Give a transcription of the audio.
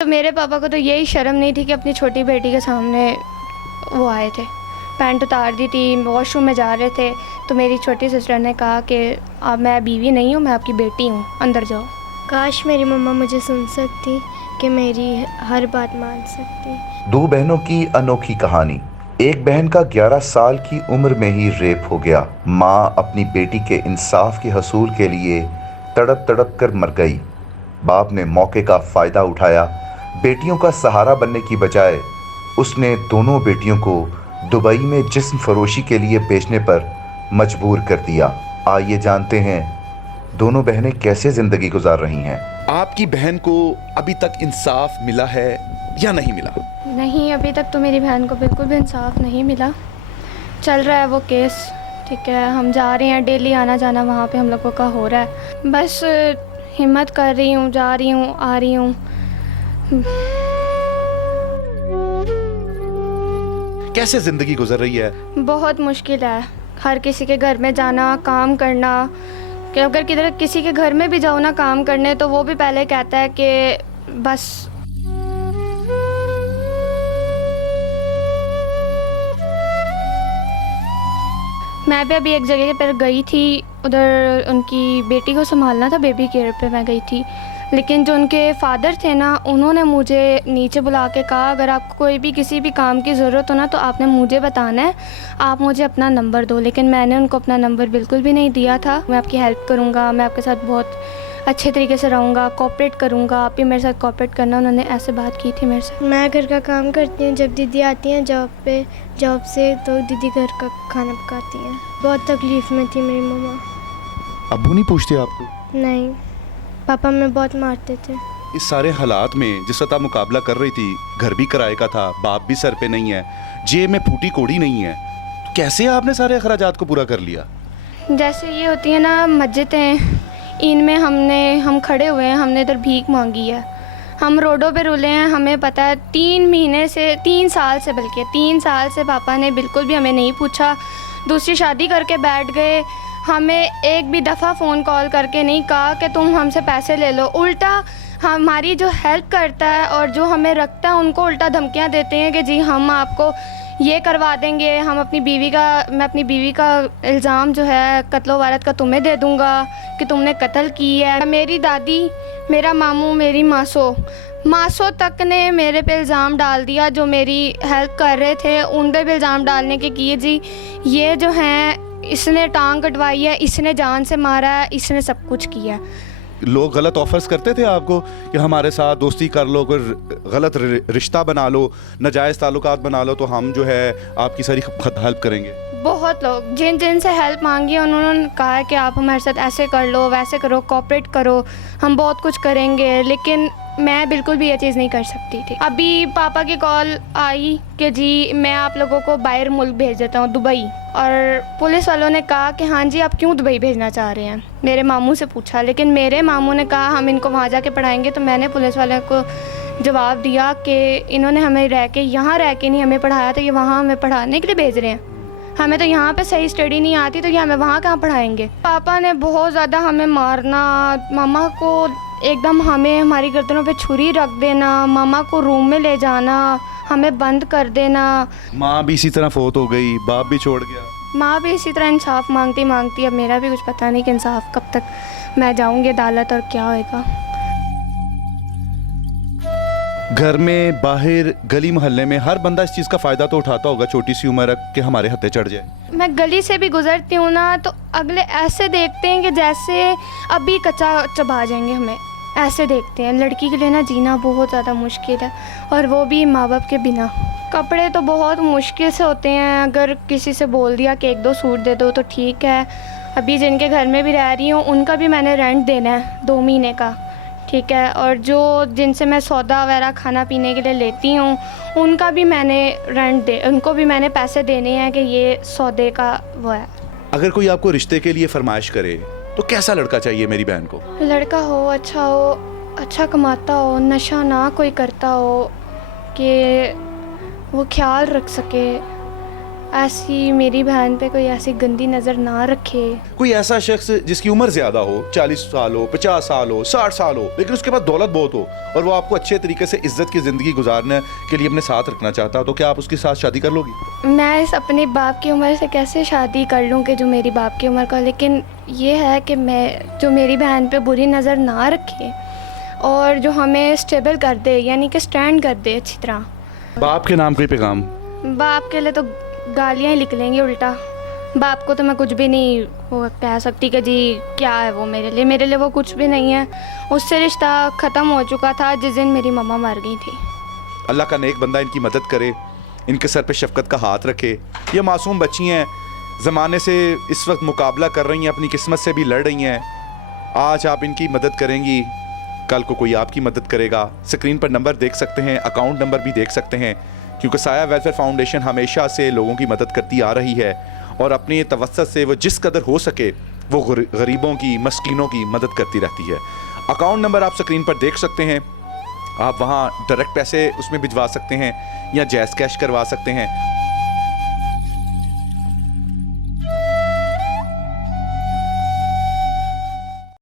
तो मेरे पापा को तो यही शर्म नहीं थी कि अपनी छोटी बेटी के सामने वो आए थे। पैंट उतार दी थी, वॉशरूम में जा रहे थे तो मेरी छोटी सिस्टर ने कहा कि अब मैं बीवी नहीं हूँ, मैं आपकी बेटी हूँ, अंदर जाओ। काश मेरी मम्मा मुझे सुन सकती, कि मेरी हर बात मान सकती। दो बहनों की अनोखी कहानी। एक बहन का 11 साल की उम्र में ही रेप हो गया। माँ अपनी बेटी के इंसाफ के हसूल के लिए तड़प तड़प कर मर गई। बाप ने मौके का फायदा उठाया। बेटियों का सहारा बनने की बजाय उसने दोनों बेटियों को दुबई में जिस्म फरोशी के लिए बेचने पर मजबूर कर दिया। आइए जानते हैं दोनों बहनें कैसे जिंदगी गुजार रही हैं। आपकी बहन को अभी तक इंसाफ मिला है या नहीं मिला? नहीं, अभी तक तो मेरी बहन को बिल्कुल भी इंसाफ नहीं मिला। चल रहा है वो केस, ठीक है, हम जा रहे हैं, डेली आना जाना वहाँ पे हम लोगों का हो रहा है। बस हिम्मत कर रही हूँ, जा रही हूँ, आ रही हूँ। कैसे जिंदगी गुजर रही है? बहुत मुश्किल है। हर किसी के घर में जाना, काम करना, कि अगर किधर किसी के घर में भी जाओ ना काम करने तो वो भी पहले कहता है कि बस मैं भी अभी एक जगह पर गई थी, उधर उनकी बेटी को संभालना था, बेबी केयर पे मैं गई थी। लेकिन जो उनके फादर थे ना, उन्होंने मुझे नीचे बुला के कहा अगर आपको कोई भी किसी भी काम की ज़रूरत हो ना तो आपने मुझे बताना है, आप मुझे अपना नंबर दो। लेकिन मैंने उनको अपना नंबर बिल्कुल भी नहीं दिया था। मैं आपकी हेल्प करूँगा, मैं आपके साथ बहुत अच्छे तरीके से रहूँगा, कोऑपरेट करूँगा, आप भी मेरे साथ कोऑपरेट करना। उन्होंने ऐसे बात की थी मेरे से। मैं घर का काम करती हूँ, जब दीदी आती हैं जॉब से तो दीदी घर का खाना पकाती हैं। बहुत तकलीफ़ में थी मेरी मम्मा। अब्बू नहीं पूछते आपको? नहीं, पापा मैं बहुत मारते थे। इस सारे हालात में जिस वक्त आप मुकाबला कर रही थी, घर भी किराए का था, बाप भी सर पे नहीं है, जेब में फूटी कोड़ी नहीं है, तो कैसे आपने सारे अखराजात को पूरा कर लिया? जैसे ये होती है ना मस्जिदें, इनमें हम खड़े हुए हैं, हमने इधर भीख मांगी है, हम रोडों पे रुले हैं। हमें पता है 3 साल से पापा ने बिल्कुल भी हमें नहीं पूछा, दूसरी शादी करके बैठ गए। हमें एक भी दफ़ा फ़ोन कॉल करके नहीं कहा कि तुम हमसे पैसे ले लो। उल्टा हमारी जो हेल्प करता है और जो हमें रखता है उनको उल्टा धमकियां देते हैं कि जी हम आपको ये करवा देंगे, मैं अपनी बीवी का इल्ज़ाम जो है कत्लो वारत का तुम्हें दे दूँगा कि तुमने कत्ल की है। मेरी दादी, मेरा मामू, मेरी मासो तक ने मेरे पे इल्ज़ाम डाल दिया। जो मेरी हेल्प कर रहे थे उन पे भी इल्ज़ाम डालने के किए जी ये जो हैं इसने टांग कटवाई है, इसने जान से मारा है, इसने सब कुछ किया है। लोग गलत ऑफर्स करते थे आपको कि हमारे साथ दोस्ती कर लो, कोई गलत रिश्ता बना लो, नाजायज़ ताल्लुकात बना लो, तो हम जो है आपकी सारी हेल्प करेंगे। बहुत लोग जिन से हेल्प मांगी है उन्होंने कहा है कि आप हमारे साथ ऐसे कर लो, वैसे करो, कोऑपरेट करो, हम बहुत कुछ करेंगे। लेकिन मैं बिल्कुल भी ये चीज़ नहीं कर सकती थी। अभी पापा की कॉल आई कि जी मैं आप लोगों को बाहर मुल्क भेज देता हूँ, दुबई। और पुलिस वालों ने कहा कि हाँ जी आप क्यों दुबई भेजना चाह रहे हैं। मेरे मामू से पूछा, लेकिन मेरे मामू ने कहा हम इनको वहाँ जाके पढ़ाएंगे। तो मैंने पुलिस वालों को जवाब दिया कि इन्होंने हमें यहाँ रह के नहीं हमें पढ़ाया, तो ये वहाँ हमें पढ़ाने के लिए भेज रहे हैं। हमें तो यहाँ पे सही स्टडी नहीं आती, तो ये हमें वहाँ कहाँ पढ़ाएंगे। पापा ने बहुत ज़्यादा हमें मारना, मामा को एकदम हमें हमारी गर्दनों पे छुरी रख देना, मामा को रूम में ले जाना, हमें बंद कर देना। माँ भी इसी तरह फोत हो गई, बाप भी छोड़ गया। माँ भी इसी तरह इंसाफ मांगती। अब मेरा भी कुछ पता नहीं कि इंसाफ कब तक मैं जाऊँगी अदालत और क्या होएगा। घर में, बाहर, गली मोहल्ले में हर बंदा इस चीज़ का फ़ायदा तो उठाता होगा, छोटी सी उम्र के हमारे हत्थे चढ़ जाए। मैं गली से भी गुजरती हूँ ना तो अगले ऐसे देखते हैं कि जैसे अभी कच्चा चबा जाएंगे, हमें ऐसे देखते हैं। लड़की के लिए ना जीना बहुत ज़्यादा मुश्किल है, और वो भी माँ बाप के बिना। कपड़े तो बहुत मुश्किल से होते हैं, अगर किसी से बोल दिया कि 1-2 सूट दे दो तो ठीक है। अभी जिनके घर में भी रह रही हूँ उनका भी मैंने रेंट देना है 2 महीने का, ठीक है। और जो जिनसे मैं सौदा वगैरह खाना पीने के लिए लेती हूँ उनका भी मैंने उनको भी मैंने पैसे देने हैं कि ये सौदे का वो है। अगर कोई आपको रिश्ते के लिए फरमाइश करे तो कैसा लड़का चाहिए मेरी बहन को? लड़का हो, अच्छा कमाता हो, नशा ना कोई करता हो, कि वो ख्याल रख सके, ऐसी मेरी बहन पे कोई ऐसी गंदी नज़र ना रखे। कोई ऐसा शख्स जिसकी उम्र ज़्यादा हो, 40 साल हो, 50 साल हो, 60 साल हो, लेकिन उसके पास दौलत बहुत हो और वो आपको अच्छे तरीके से इज्जत की ज़िंदगी गुजारने के लिए अपने साथ रखना चाहता हो, तो क्या आप उसके साथ शादी कर लोगी? मैं इस अपने बाप की उम्र से कैसे शादी कर लूँ कि जो मेरी बाप की उम्र का, लेकिन ये है कि मैं जो मेरी बहन पे बुरी नज़र ना रखे और जो हमें स्टेबल कर दे, यानी कि स्टैंड कर दे अच्छी तरह। बाप के नाम कोई पैगाम? बाप के लिए तो गालियाँ ही निकलेंगी उल्टा। बाप को तो मैं कुछ भी नहीं वो कह सकती कि जी क्या है वो मेरे लिए वो कुछ भी नहीं है। उससे रिश्ता ख़त्म हो चुका था जिस दिन मेरी मम्मा मर गई थी। अल्लाह का नेक बंदा इनकी मदद करे, इनके सर पे शफकत का हाथ रखे। ये मासूम बच्ची हैं, ज़माने से इस वक्त मुकाबला कर रही हैं, अपनी किस्मत से भी लड़ रही हैं। आज आप इनकी मदद करेंगी, कल को कोई आपकी मदद करेगा। स्क्रीन पर नंबर देख सकते हैं, अकाउंट नंबर भी देख सकते हैं, क्योंकि साया वेलफेयर फाउंडेशन हमेशा से लोगों की मदद करती आ रही है और अपनी तवस्सुत से वो जिस कदर हो सके वो गरीबों की, मस्कीनों की मदद करती रहती है। अकाउंट नंबर आप स्क्रीन पर देख सकते हैं, आप वहाँ डायरेक्ट पैसे उसमें भिजवा सकते हैं या जैज़ कैश करवा सकते हैं।